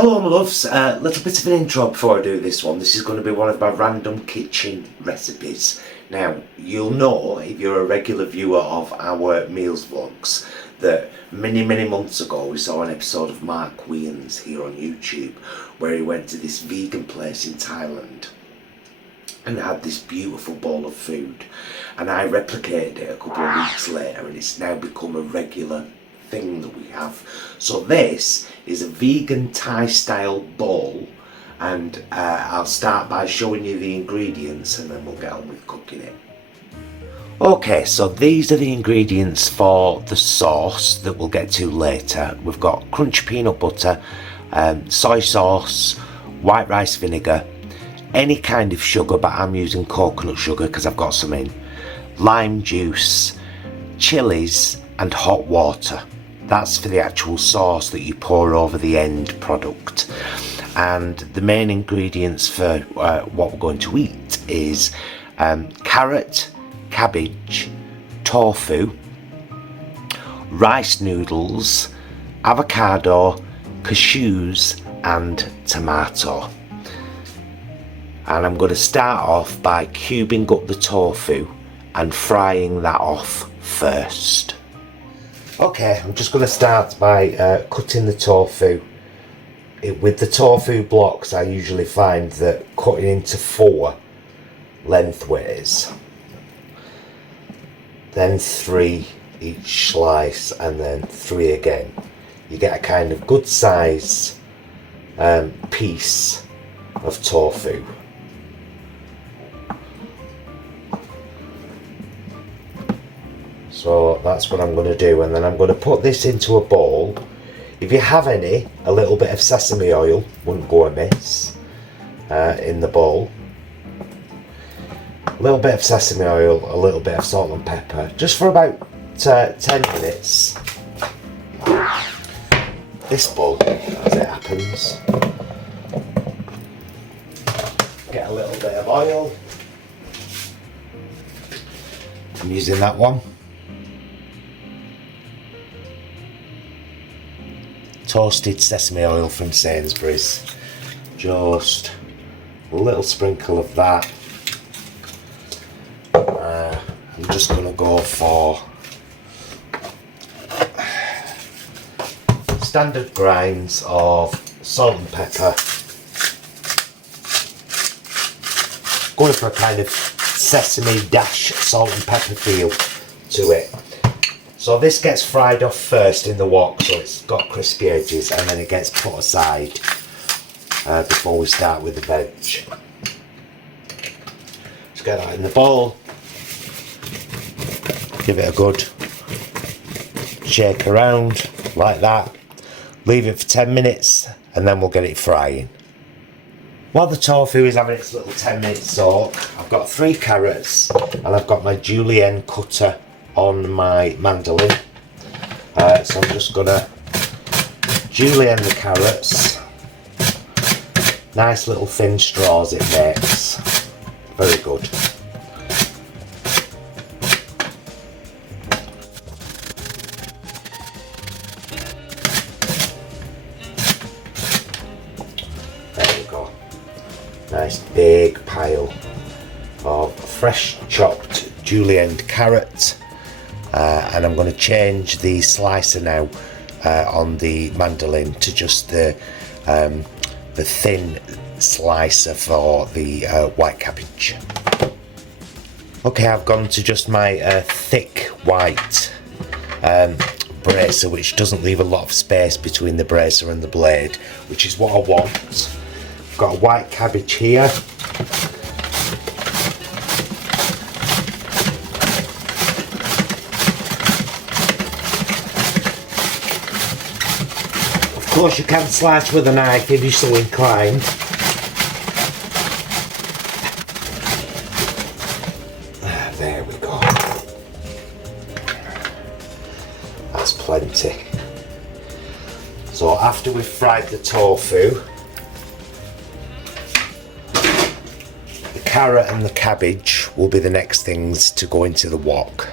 Hello my loves, little bit of an intro before I do this one. This is going to be one of my random kitchen recipes. Now, you'll know if you're a regular viewer of our meals vlogs that many months ago we saw an episode of Mark Wiens here on YouTube where he went to this vegan place in Thailand and had this beautiful bowl of food, and I replicated it a couple of weeks later and it's now become a regular thing that we have. So this is a vegan Thai style bowl, and I'll start by showing you the ingredients and then we'll get on with cooking it. Okay, so these are the ingredients for the sauce that we'll get to later. We've got crunchy peanut butter, soy sauce, white rice vinegar, any kind of sugar, but I'm using coconut sugar because I've got some in, lime juice, chilies and hot water. That's for the actual sauce that you pour over the end product. And the main ingredients for what we're going to eat is carrot, cabbage, tofu, rice noodles, avocado, cashews and tomato. And I'm going to start off by cubing up the tofu and frying that off first. Okay, I'm just going to start by cutting the tofu. With the tofu blocks, I usually find that cutting into 4 lengthways, then 3 each slice, and then 3 again. You get a kind of good size piece of tofu. So that's what I'm going to do, and then I'm going to put this into a bowl. If you have any, a little bit of sesame oil wouldn't go amiss in the bowl. A little bit of sesame oil, a little bit of salt and pepper, just for about 10 minutes. This bowl, as it happens. Get a little bit of oil. I'm using that one. Toasted sesame oil from Sainsbury's. Just a little sprinkle of that. I'm just going to go for standard grinds of salt and pepper. Going for a kind of sesame dash salt and pepper feel to it. So this gets fried off first in the wok, so it's got crispy edges, and then it gets put aside before we start with the veg. Just get that in the bowl. Give it a good shake around like that. Leave it for 10 minutes and then we'll get it frying. While the tofu is having its little 10-minute soak, I've got 3 carrots and I've got my julienne cutter on my mandolin. So I'm just gonna julienne the carrots. Nice little thin straws it makes. Very good. There we go. Nice big pile of fresh chopped julienned carrot. And I'm going to change the slicer now on the mandolin to just the thin slicer for the white cabbage. Okay, I've gone to just my thick white bracer, which doesn't leave a lot of space between the bracer and the blade, which is what I want. I've got a white cabbage here. Of course you can slice with a knife if you're so inclined. There we go. That's plenty. So after we've fried the tofu, the carrot and the cabbage will be the next things to go into the wok.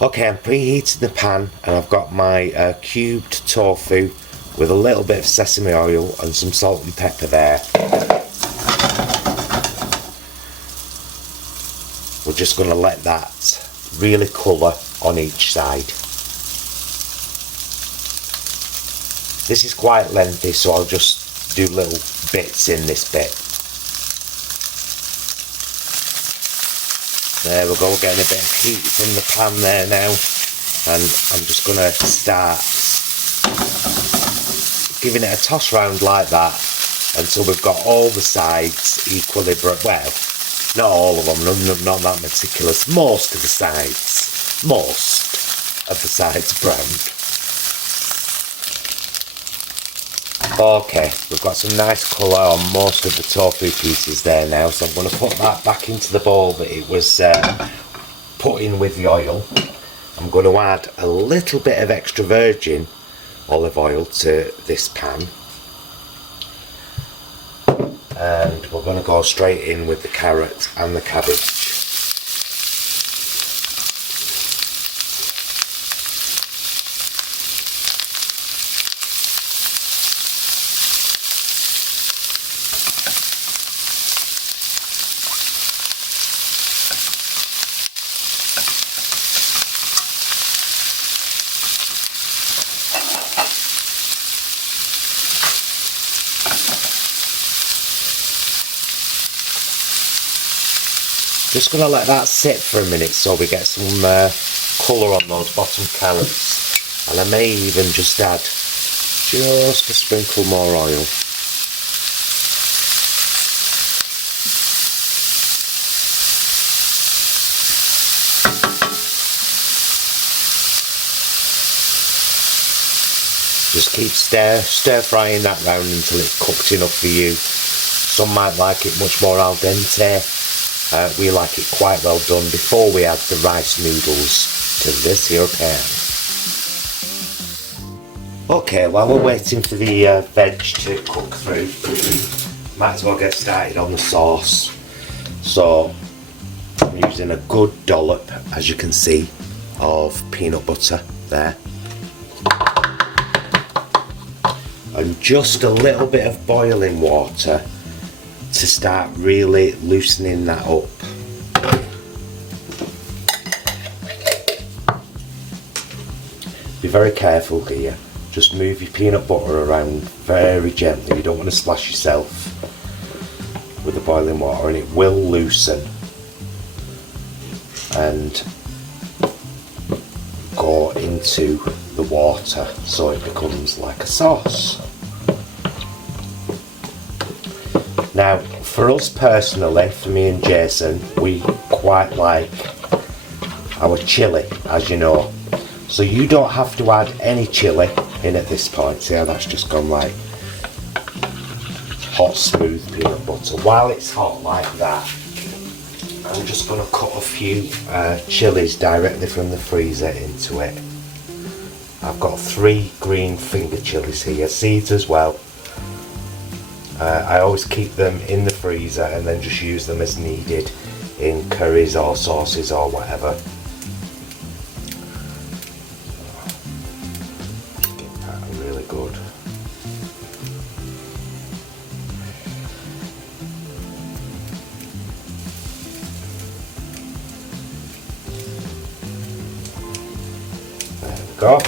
Okay, I'm preheating the pan and I've got my cubed tofu with a little bit of sesame oil and some salt and pepper there. We're just going to let that really colour on each side. This is quite lengthy, so I'll just do little bits in this bit. There we go, getting a bit of heat from the pan there now, and I'm just going to start giving it a toss round like that until we've got all the sides equally well, not all of them, not that meticulous, most of the sides browned. Okay, we've got some nice colour on most of the tofu pieces there now, so I'm going to put that back into the bowl that it was put in with the oil. I'm going to add a little bit of extra virgin olive oil to this pan, and we're going to go straight in with the carrot and the cabbage. Just going to let that sit for a minute so we get some colour on those bottom carrots, and I may even just add just a sprinkle more oil. Just keep stir frying that round until it's cooked enough for you. Some might like it much more al dente. We like it quite well done before we add the rice noodles to this here pan. Okay, while we're waiting for the veg to cook through, might as well get started on the sauce. So I'm using a good dollop, as you can see, of peanut butter there, and just a little bit of boiling water to start really loosening that up. Be very careful here. Just move your peanut butter around very gently. You don't want to splash yourself with the boiling water, and it will loosen and go into the water so it becomes like a sauce. Now, for us personally, for me and Jason, we quite like our chilli, as you know. So you don't have to add any chilli in at this point. See how that's just gone like hot, smooth peanut butter. While it's hot like that, I'm just going to cut a few chilies directly from the freezer into it. I've got 3 green finger chilies here, seeds as well. I always keep them in the freezer and then just use them as needed in curries or sauces or whatever. Really good. There we go.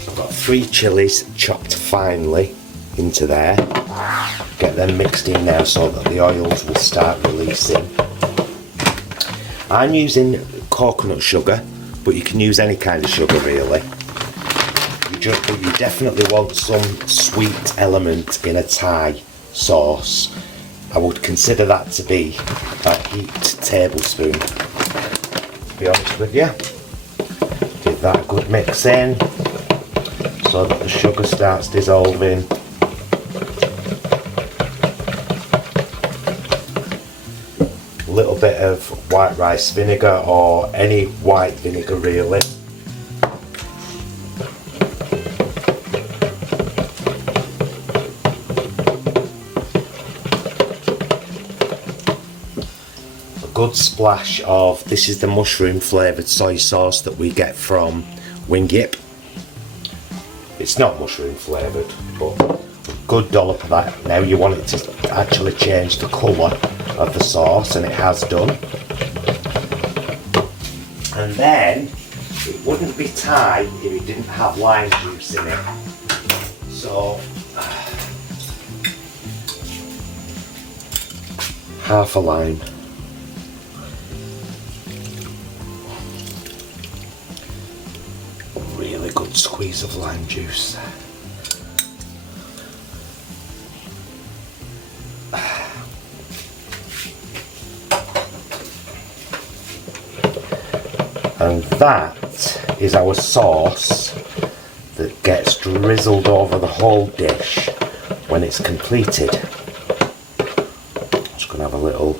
So I've got 3 chilies chopped finely into there. Get them mixed in now so that the oils will start releasing. I'm using coconut sugar, but you can use any kind of sugar really. You definitely want some sweet element in a Thai sauce. I would consider that to be a heaped tablespoon, to be honest with you. Give that a good mix in so that the sugar starts dissolving. A little bit of white rice vinegar, or any white vinegar really. A good splash of, this is the mushroom flavoured soy sauce that we get from Wing Yip. It's not mushroom flavoured, but a good dollop of that. Now you want it to actually change the colour of the sauce, and it has done. And then it wouldn't be Thai if it didn't have lime juice in it. So half a lime. Really good squeeze of lime juice. And that is our sauce that gets drizzled over the whole dish when it's completed. Just going to have a little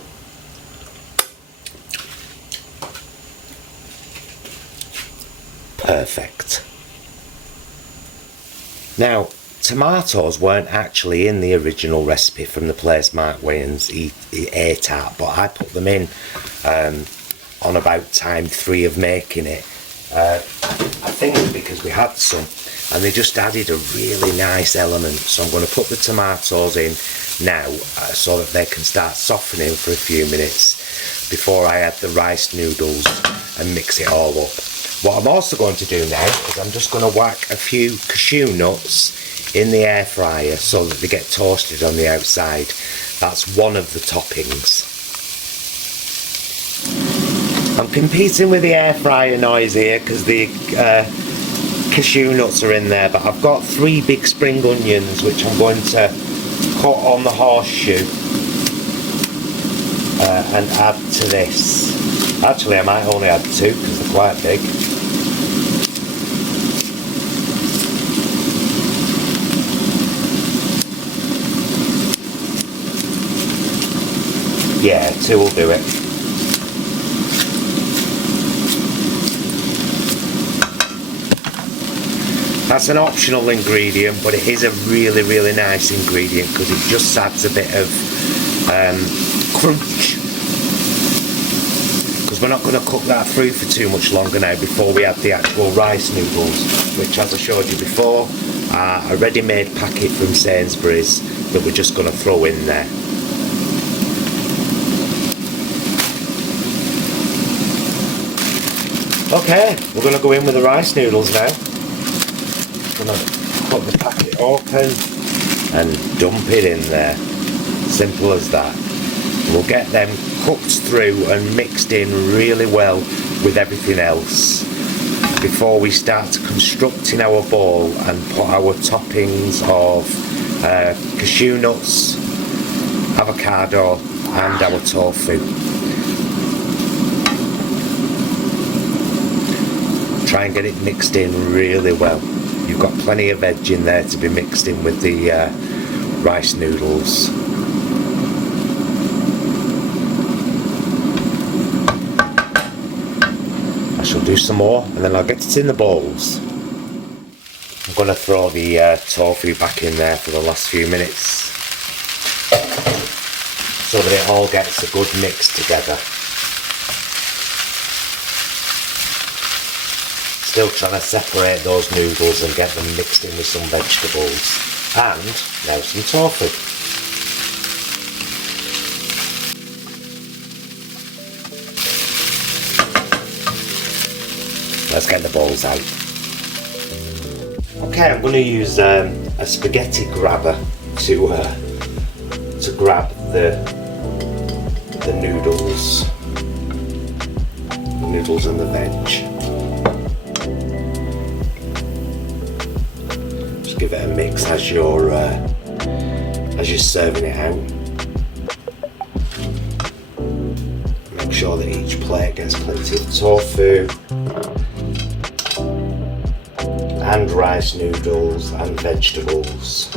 perfect. Now, tomatoes weren't actually in the original recipe from the place Mark Wayans ate at, but I put them in on about time 3 of making it. I think because we had some, and they just added a really nice element. So I'm going to put the tomatoes in now so that they can start softening for a few minutes before I add the rice noodles and mix it all up. What I'm also going to do now is I'm just going to whack a few cashew nuts in the air fryer so that they get toasted on the outside. That's one of the toppings. I'm competing with the air fryer noise here because the cashew nuts are in there, but I've got 3 big spring onions which I'm going to cut on the horseshoe and add to this. Actually, I might only add 2 because they're quite big. Yeah, 2 will do it. That's an optional ingredient, but it is a really, really nice ingredient because it just adds a bit of crunch. Because we're not going to cook that through for too much longer now before we add the actual rice noodles, which, as I showed you before, are a ready-made packet from Sainsbury's that we're just going to throw in there. Okay, we're going to go in with the rice noodles now. Going to cut the packet open and dump it in there. Simple as that. We'll get them cooked through and mixed in really well with everything else before we start constructing our bowl and put our toppings of cashew nuts, avocado and our tofu. Try and get it mixed in really well. You've got plenty of veg in there to be mixed in with the rice noodles. I shall do some more and then I'll get it in the bowls. I'm going to throw the tofu back in there for the last few minutes so that it all gets a good mix together. Still trying to separate those noodles and get them mixed in with some vegetables. And now some tofu. Let's get the bowls out. Okay, I'm going to use a spaghetti grabber to grab the noodles and the veg. Give it a mix as you're serving it out. Make sure that each plate gets plenty of tofu and rice noodles and vegetables.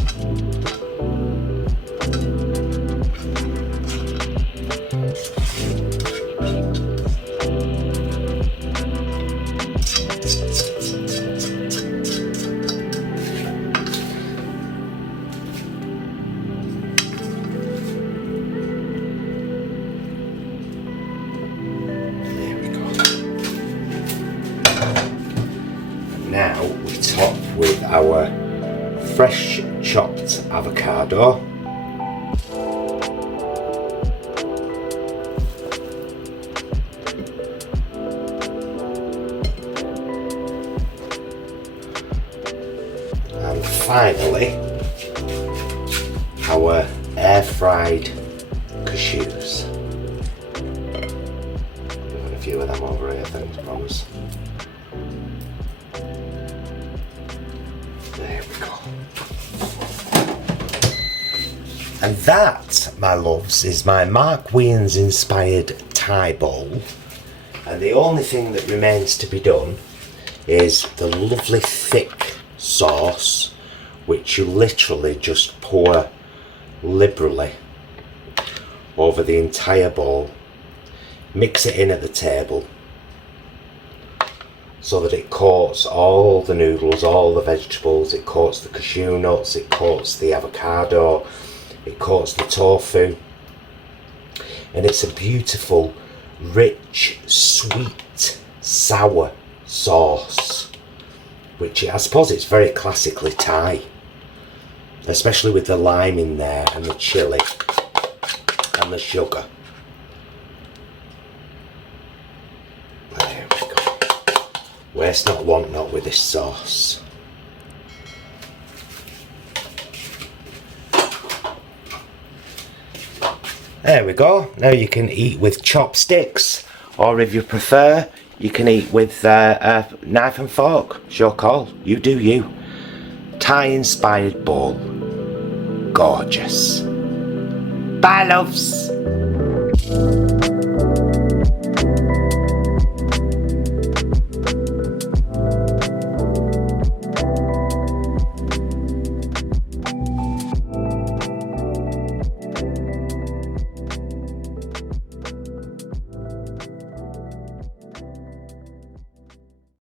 Now we top with our fresh chopped avocado. And finally, our air fried cashews. Got a few of them over here, thanks, promise. There we go. And that, my loves, is my Mark Wiens inspired Thai bowl. And the only thing that remains to be done is the lovely thick sauce, which you literally just pour liberally over the entire bowl. Mix it in at the table so that it coats all the noodles, all the vegetables, it coats the cashew nuts, it coats the avocado, it coats the tofu, and it's a beautiful, rich, sweet, sour sauce, which I suppose it's very classically Thai, especially with the lime in there and the chilli and the sugar. There we go. Waste not, want not with this sauce. There we go. Now you can eat with chopsticks, or if you prefer, you can eat with a knife and fork. It's your call. You do you. Thai inspired bowl. Gorgeous. Bye, loves.